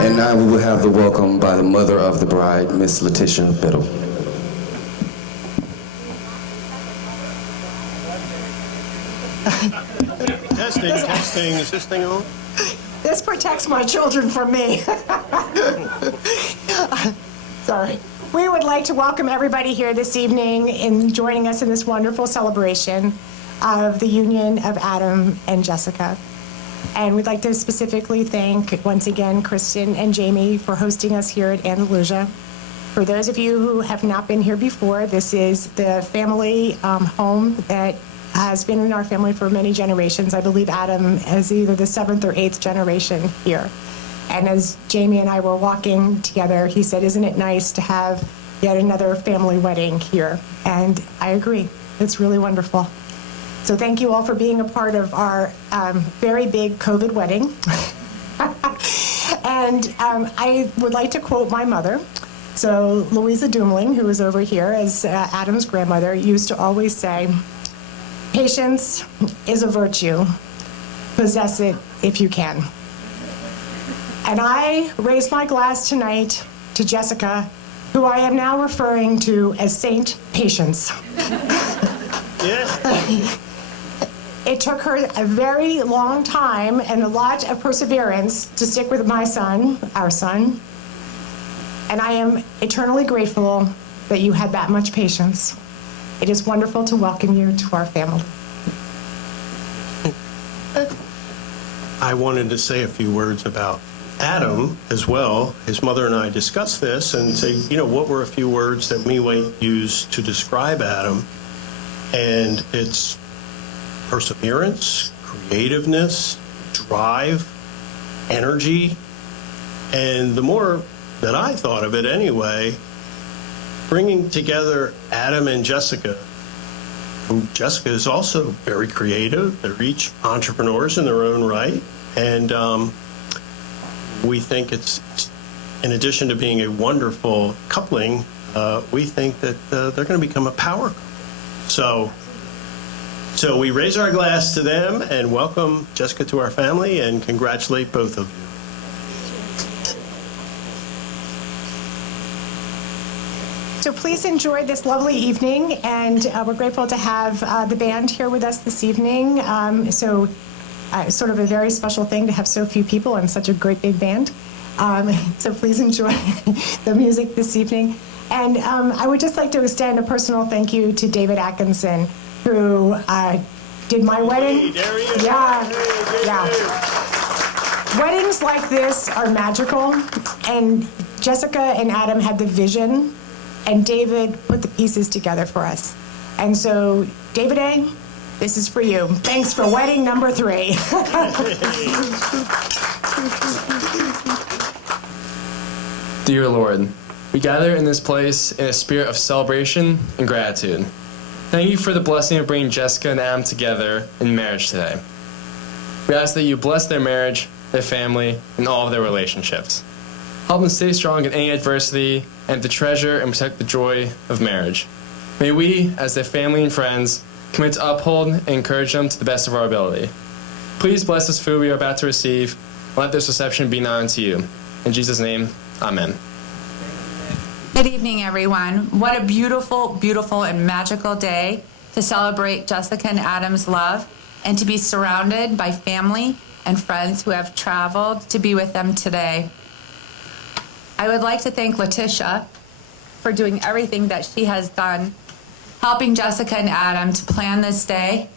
And now we will have the welcome by the mother of the bride, Miss Letitia Biddle. Testing. Is this thing on? This protects my children from me. Sorry. We would like to welcome everybody here this evening in joining us in this wonderful celebration of the union of Adam and Jessica. And we'd like to specifically thank, once again, Kristen and Jamie for hosting us here at Andalusia. For those of you who have not been here before, this is the family home that has been in our family for many generations. I believe Adam is either the 7th or 8th generation here. And as Jamie and I were walking together, he said, isn't it nice to have yet another family wedding here? And I agree. It's really wonderful. So thank you all for being a part of our very big COVID wedding. And I would like to quote my mother. So Louisa Dumling, who is over here as Adam's grandmother, used to always say, patience is a virtue. Possess it if you can. And I raise my glass tonight to Jessica, who I am now referring to as Saint Patience. Yeah. It took her a very long time and a lot of perseverance to stick with my son, our son. And I am eternally grateful that you had that much patience. It is wonderful to welcome you to our family. I wanted to say a few words about Adam as well. His mother and I discussed this and say, what were a few words that we might use to describe Adam? And it's perseverance, creativeness, drive, energy. And the more that I thought of it anyway, bringing together Adam and Jessica, who Jessica is also very creative. They're each entrepreneurs in their own right. And we think it's, in addition to being a wonderful coupling, we think that they're going to become a power couple. So we raise our glass to them and welcome Jessica to our family and congratulate both of you. So please enjoy this lovely evening, and we're grateful to have the band here with us this evening. Sort of a very special thing to have so few people and such a great big band. So please enjoy the music this evening. And I would just like to extend a personal thank you to David Atkinson, who did my wedding. There he is. Yeah. Weddings like this are magical, and Jessica and Adam had the vision, and David put the pieces together for us. And so, David A., this is for you. Thanks for wedding number 3. Dear Lord, we gather in this place in a spirit of celebration and gratitude. Thank you for the blessing of bringing Jessica and Adam together in marriage today. We ask that you bless their marriage, their family, and all of their relationships. Help them stay strong in any adversity and to treasure and protect the joy of marriage. May we, as their family and friends, commit to uphold and encourage them to the best of our ability. Please bless this food we are about to receive, and let this reception be known to you. In Jesus' name, amen. Good evening, everyone. What a beautiful, beautiful, and magical day to celebrate Jessica and Adam's love and to be surrounded by family and friends who have traveled to be with them today. I would like to thank Letitia for doing everything that she has done, helping Jessica and Adam to plan this day,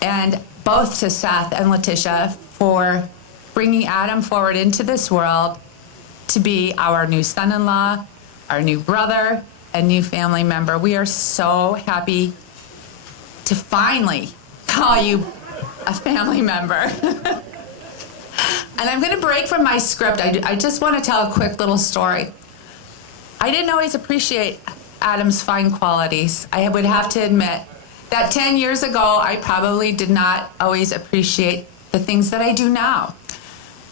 and both to Seth and Letitia for bringing Adam forward into this world to be our new son-in-law, our new brother, and new family member. We are so happy to finally call you a family member. And I'm going to break from my script. I just want to tell a quick little story. I didn't always appreciate Adam's fine qualities. I would have to admit that 10 years ago, I probably did not always appreciate the things that I do now.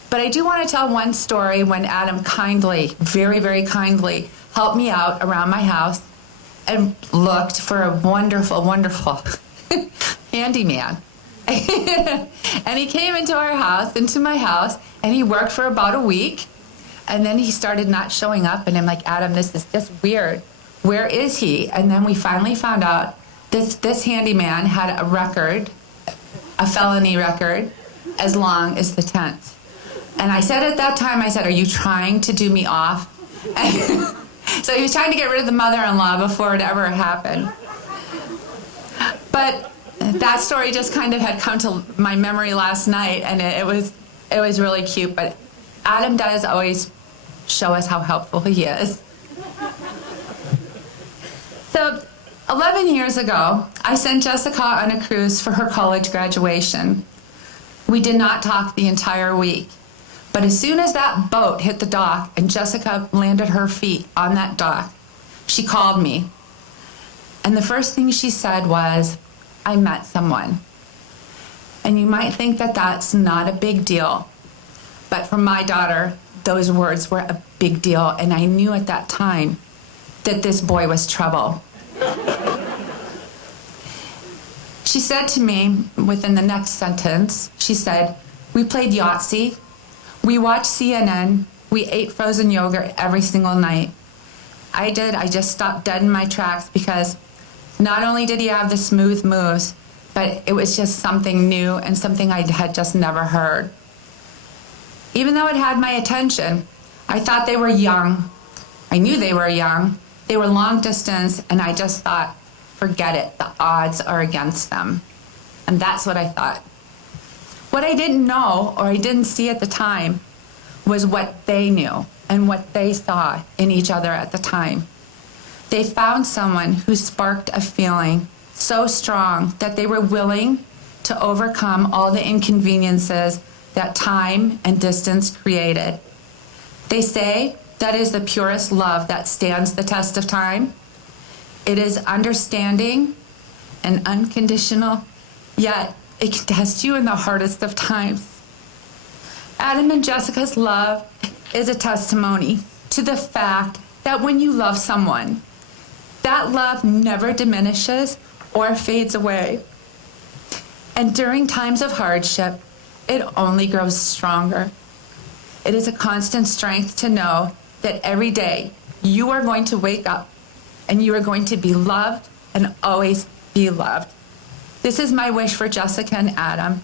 But I do want to tell one story when Adam kindly, very, very kindly, helped me out around my house and looked for a wonderful, wonderful handyman. And he came into our house, into my house, and he worked for about a week. And then he started not showing up, and I'm like, Adam, this is just weird. Where is he? And then we finally found out this handyman had a record, a felony record, as long as the tent. And I said at that time, I said, are you trying to do me off? And so he was trying to get rid of the mother-in-law before it ever happened. But that story just kind of had come to my memory last night, and it was really cute. But Adam does always show us how helpful he is. So 11 years ago, I sent Jessica on a cruise for her college graduation. We did not talk the entire week. But as soon as that boat hit the dock and Jessica landed her feet on that dock, she called me. And the first thing she said was, I met someone. And you might think that that's not a big deal. But for my daughter, those words were a big deal. And I knew at that time that this boy was trouble. She said to me within the next sentence, she said, we played Yahtzee. We watched CNN. We ate frozen yogurt every single night. I just stopped dead in my tracks because not only did he have the smooth moves, but it was just something new and something I had just never heard. Even though it had my attention, I thought they were young. I knew they were young. They were long distance, and I just thought, forget it. The odds are against them. And that's what I thought. What I didn't know or I didn't see at the time was what they knew and what they saw in each other at the time. They found someone who sparked a feeling so strong that they were willing to overcome all the inconveniences that time and distance created. They say that is the purest love that stands the test of time. It is understanding and unconditional, yet it can test you in the hardest of times. Adam and Jessica's love is a testimony to the fact that when you love someone, that love never diminishes or fades away. And during times of hardship, it only grows stronger. It is a constant strength to know that every day you are going to wake up and you are going to be loved and always be loved. This is my wish for Jessica and Adam.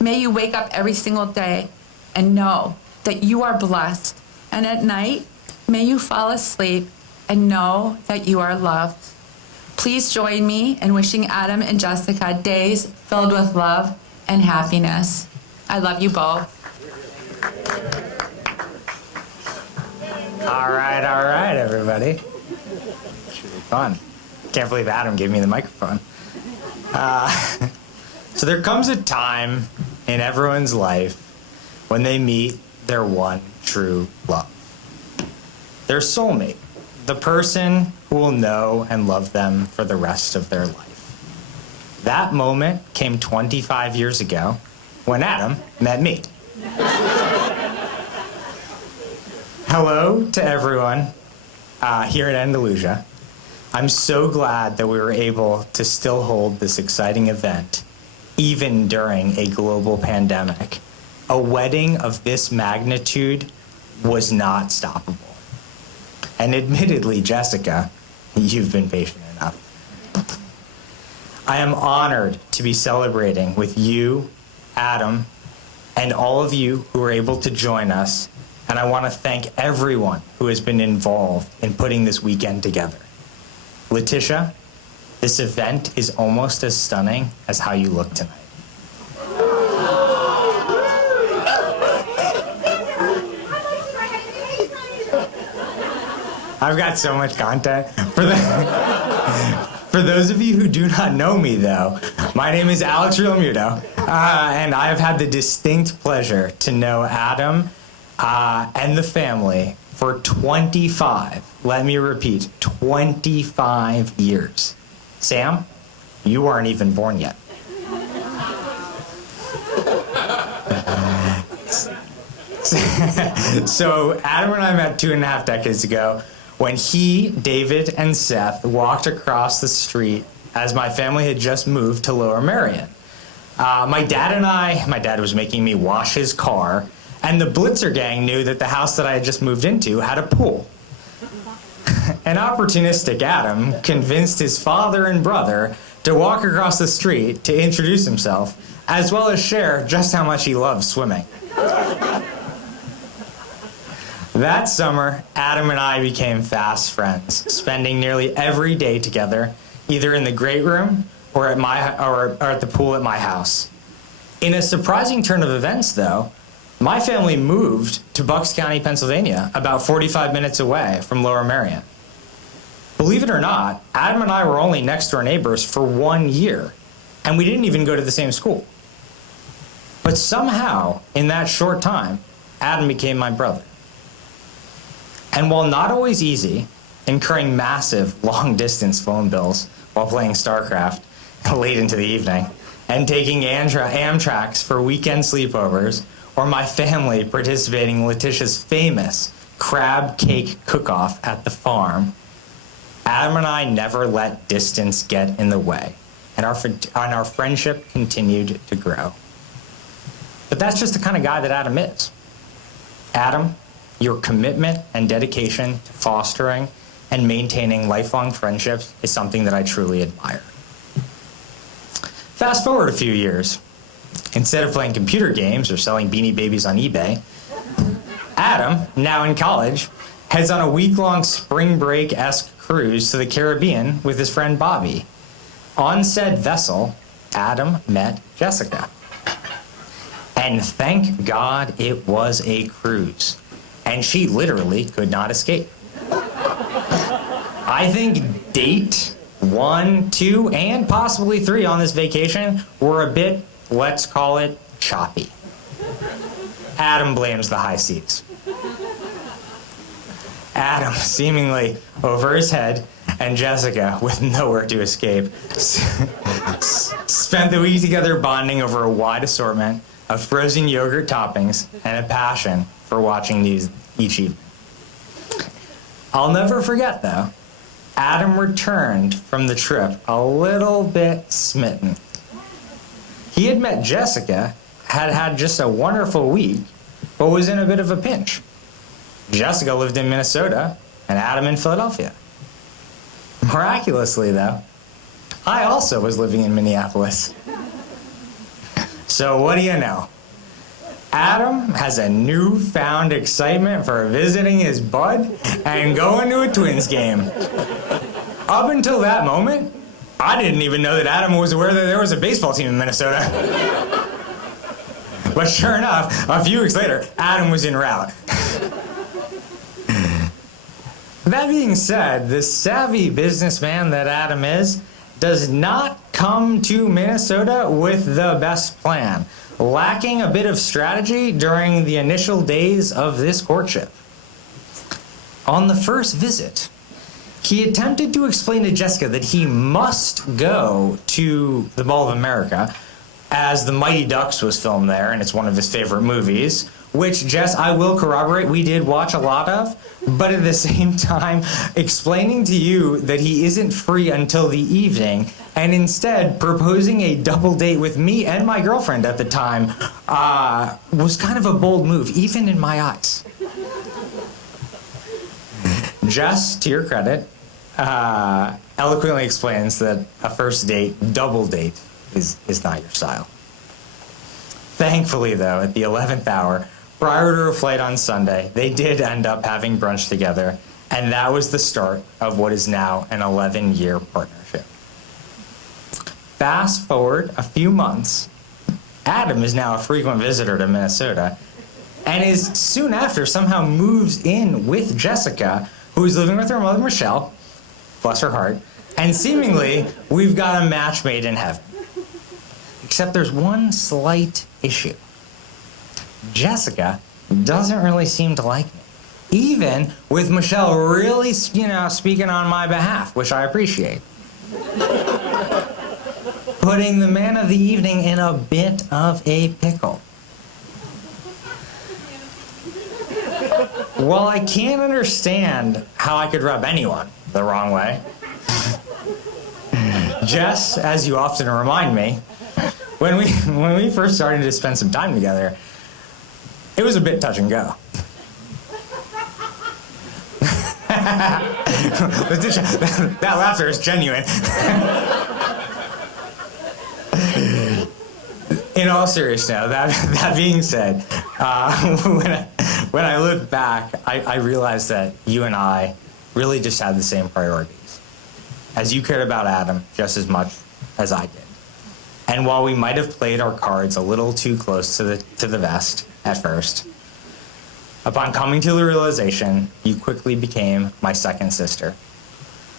May you wake up every single day and know that you are blessed. And at night, may you fall asleep and know that you are loved. Please join me in wishing Adam and Jessica days filled with love and happiness. I love you both. All right, everybody. Should be fun. Can't believe Adam gave me the microphone. So there comes a time in everyone's life when they meet their one true love. Their soulmate, the person who will know and love them for the rest of their life. That moment came 25 years ago when Adam met me. Hello to everyone here at Andalusia. I'm so glad that we were able to still hold this exciting event, even during a global pandemic. A wedding of this magnitude was not stoppable. And admittedly, Jessica, you've been patient enough. I am honored to be celebrating with you, Adam, and all of you who were able to join us. And I want to thank everyone who has been involved in putting this weekend together. Letitia, this event is almost as stunning as how you look tonight. I've got so much content. For those of you who do not know me, though, my name is Alex Realmuto, and I have had the distinct pleasure to know Adam and the family for 25, let me repeat, 25 years. Sam, you weren't even born yet. So Adam and I met 2.5 decades ago when he, David, and Seth walked across the street as my family had just moved to Lower Merion. My dad was making me wash his car, And the Blitzer gang knew that the house that I had just moved into had a pool. An opportunistic Adam convinced his father and brother to walk across the street to introduce himself, as well as share just how much he loves swimming. That summer, Adam and I became fast friends, spending nearly every day together, either in the great room or at the pool at my house. In a surprising turn of events, though, my family moved to Bucks County, Pennsylvania, about 45 minutes away from Lower Merion. Believe it or not, Adam and I were only next-door neighbors for 1 year, and we didn't even go to the same school. But somehow, in that short time, Adam became my brother. And while not always easy, incurring massive long-distance phone bills while playing StarCraft late into the evening, and taking Amtraks for weekend sleepovers, or my family participating in Letitia's famous crab cake cook-off at the farm, Adam and I never let distance get in the way, and our friendship continued to grow. But that's just the kind of guy that Adam is. Adam, your commitment and dedication to fostering and maintaining lifelong friendships is something that I truly admire. Fast forward a few years. Instead of playing computer games or selling Beanie Babies on eBay, Adam, now in college, heads on a week-long spring break-esque cruise to the Caribbean with his friend Bobby. On said vessel, Adam met Jessica. And thank God it was a cruise. And she literally could not escape. I think date 1, 2, and possibly 3 on this vacation were a bit, let's call it, choppy. Adam blames the high seas. Adam, seemingly over his head, and Jessica, with nowhere to escape, spent the week together bonding over a wide assortment of frozen yogurt toppings and a passion for watching these each evening. I'll never forget, though, Adam returned from the trip a little bit smitten. He had met Jessica, had just a wonderful week, but was in a bit of a pinch. Jessica lived in Minnesota, and Adam in Philadelphia. Miraculously, though, I also was living in Minneapolis. So what do you know? Adam has a newfound excitement for visiting his bud and going to a Twins game. Up until that moment, I didn't even know that Adam was aware that there was a baseball team in Minnesota. But sure enough, a few weeks later, Adam was en route. That being said, the savvy businessman that Adam is does not come to Minnesota with the best plan, lacking a bit of strategy during the initial days of this courtship. On the first visit, he attempted to explain to Jessica that he must go to the Mall of America, as The Mighty Ducks was filmed there, and it's one of his favorite movies, which, Jess, I will corroborate, we did watch a lot of, but at the same time, explaining to you that he isn't free until the evening, and instead proposing a double date with me and my girlfriend at the time, was kind of a bold move, even in my eyes. Jess, to your credit, eloquently explains that a first date, double date, is not your style. Thankfully, though, at the 11th hour, prior to a flight on Sunday, they did end up having brunch together, and that was the start of what is now an 11-year partnership. Fast forward a few months, Adam is now a frequent visitor to Minnesota, and is soon after somehow moves in with Jessica, who is living with her mother, Michelle, bless her heart, and seemingly we've got a match made in heaven. Except there's one slight issue. Jessica doesn't really seem to like me, even with Michelle really, speaking on my behalf, which I appreciate. Putting the man of the evening in a bit of a pickle. While I can't understand how I could rub anyone the wrong way, Jess, as you often remind me, when we first started to spend some time together, It was a bit touch and go. That laughter is genuine. In all seriousness, now, that being said, when I look back, I realized that you and I really just had the same priorities. As you cared about Adam just as much as I did. And while we might have played our cards a little too close to the vest at first, upon coming to the realization, you quickly became my second sister.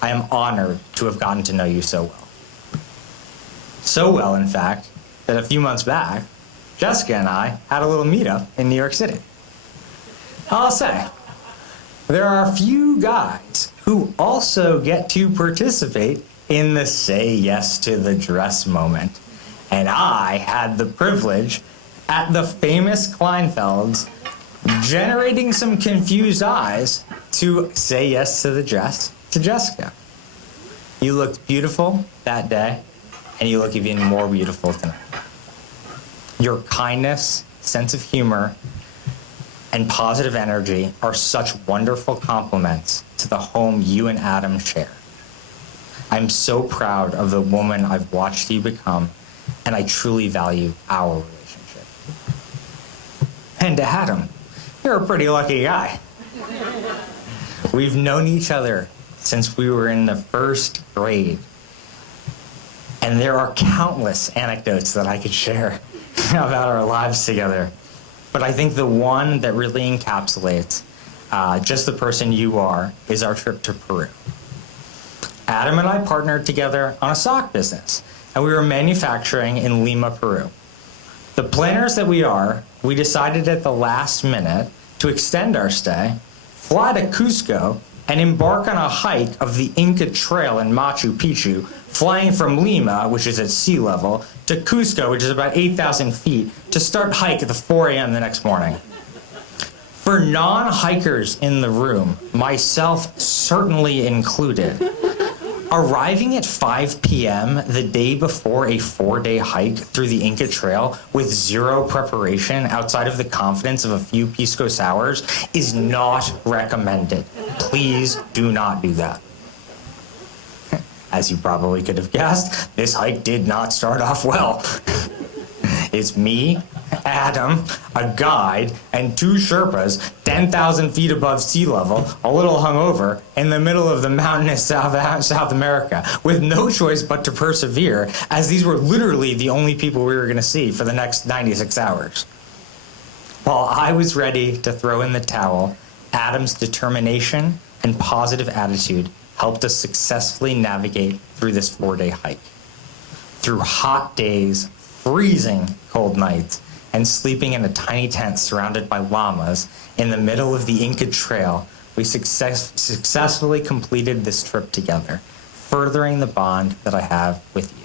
I am honored to have gotten to know you so well. So well, in fact, that a few months back, Jessica and I had a little meetup in New York City. I'll say, there are a few guys who also get to participate in the say yes to the dress moment. And I had the privilege at the famous Kleinfelds generating some confused eyes to say yes to the dress to Jessica. You looked beautiful that day, and you look even more beautiful tonight. Your kindness, sense of humor, and positive energy are such wonderful compliments to the home you and Adam share. I'm so proud of the woman I've watched you become, and I truly value our relationship. And to Adam, you're a pretty lucky guy. We've known each other since we were in the first grade. And there are countless anecdotes that I could share about our lives together. But I think the one that really encapsulates just the person you are is our trip to Peru. Adam and I partnered together on a sock business, and we were manufacturing in Lima, Peru. The planners that we are, we decided at the last minute to extend our stay, fly to Cusco, and embark on a hike of the Inca Trail in Machu Picchu, flying from Lima, which is at sea level, to Cusco, which is about 8,000 feet, to start hike at the 4 a.m. the next morning. For non-hikers in the room, myself certainly included, arriving at 5 p.m. the day before a 4-day hike through the Inca Trail with zero preparation outside of the confidence of a few pisco sours is not recommended. Please do not do that. As you probably could have guessed, this hike did not start off well. It's me, Adam, a guide, and 2 Sherpas 10,000 feet above sea level, a little hungover, in the middle of the mountainous South America, with no choice but to persevere, as these were literally the only people we were going to see for the next 96 hours. While I was ready to throw in the towel, Adam's determination and positive attitude helped us successfully navigate through this 4-day hike. Through hot days, freezing cold nights, and sleeping in a tiny tent surrounded by llamas in the middle of the Inca Trail, we successfully completed this trip together, furthering the bond that I have with you.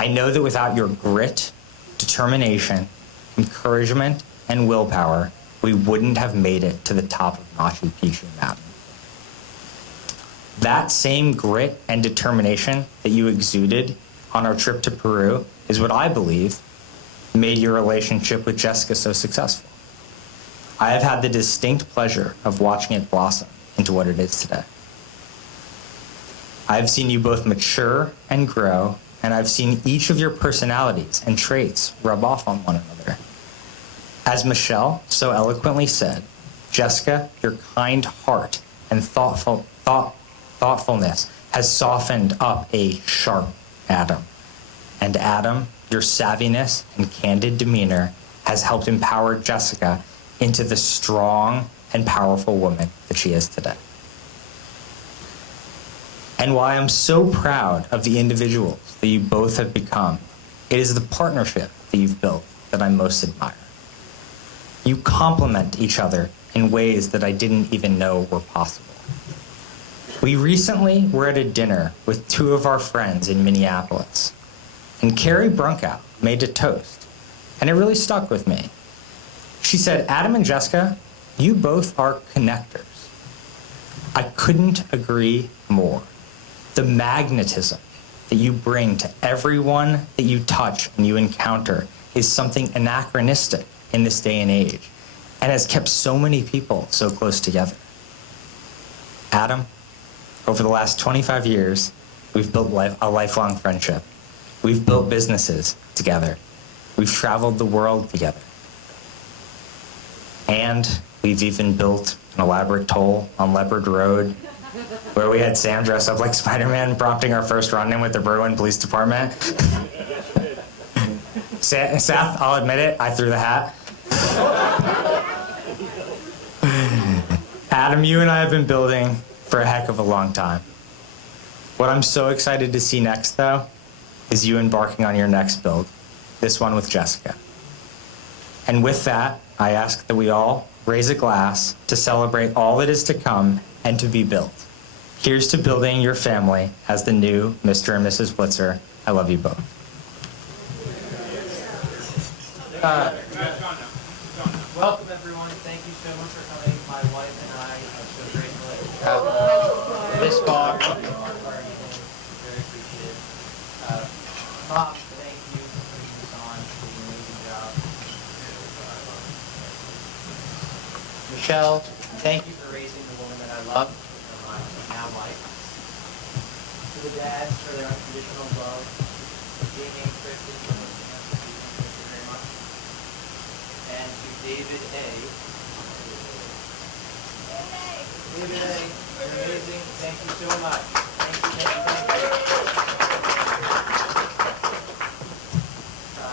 I know that without your grit, determination, encouragement, and willpower, we wouldn't have made it to the top of Machu Picchu Mountain. That same grit and determination that you exuded on our trip to Peru is what I believe made your relationship with Jessica so successful. I have had the distinct pleasure of watching it blossom into what it is today. I've seen you both mature and grow, and I've seen each of your personalities and traits rub off on one another. As Michelle so eloquently said, Jessica, your kind heart and thoughtfulness has softened up a sharp Adam. And Adam, your savviness and candid demeanor has helped empower Jessica into the strong and powerful woman that she is today. And while I'm so proud of the individuals that you both have become, it is the partnership that you've built that I most admire. You complement each other in ways that I didn't even know were possible. We recently were at a dinner with 2 of our friends in Minneapolis, and Carrie Brunkow made a toast, and it really stuck with me. She said, Adam and Jessica, you both are connectors. I couldn't agree more. The magnetism that you bring to everyone that you touch and you encounter is something anachronistic in this day and age and has kept so many people so close together. Adam, over the last 25 years, we've built a lifelong friendship. We've built businesses together. We've traveled the world together. And we've even built an elaborate toll on Leopard Road where we had Sam dress up like Spider-Man, prompting our first run-in with the Berwyn Police Department. Seth, I'll admit it, I threw the hat. Adam, you and I have been building for a heck of a long time. What I'm so excited to see next, though, is you embarking on your next build, this one with Jessica. And with that, I ask that we all raise a glass to celebrate all that is to come and to be built. Here's to building your family as the new Mr. and Mrs. Blitzer. I love you both. Welcome, everyone. Thank you so much for coming. My wife and I are so grateful that you traveled this far. Very appreciative. Mom, thank you for putting this on. You did an amazing job. Michelle, thank you for raising the woman that I love, my now wife. To the dads for their unconditional love. Jamie and Kristen for hosting us this evening. Thank you very much. And to David A. David A., you're amazing. Thank you so much. Thank you, thank you, thank you.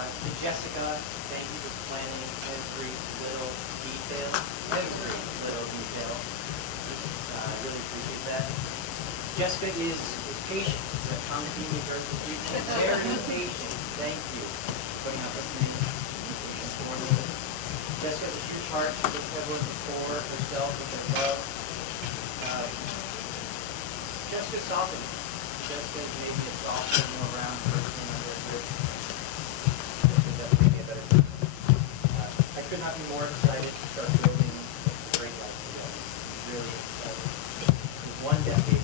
To Jessica, thank you for planning every little detail. Every little detail. I really appreciate that. Jessica is patient. She's a common theme in her student. Very patient. Thank you for putting up with me. For me. Jessica has a huge heart. She puts everyone before herself with her love. Jessica's softened. Jessica is maybe a softer, more round person under a grip. Jessica's definitely a better person. I could not be more excited to start building a great life together. Really excited. With one decade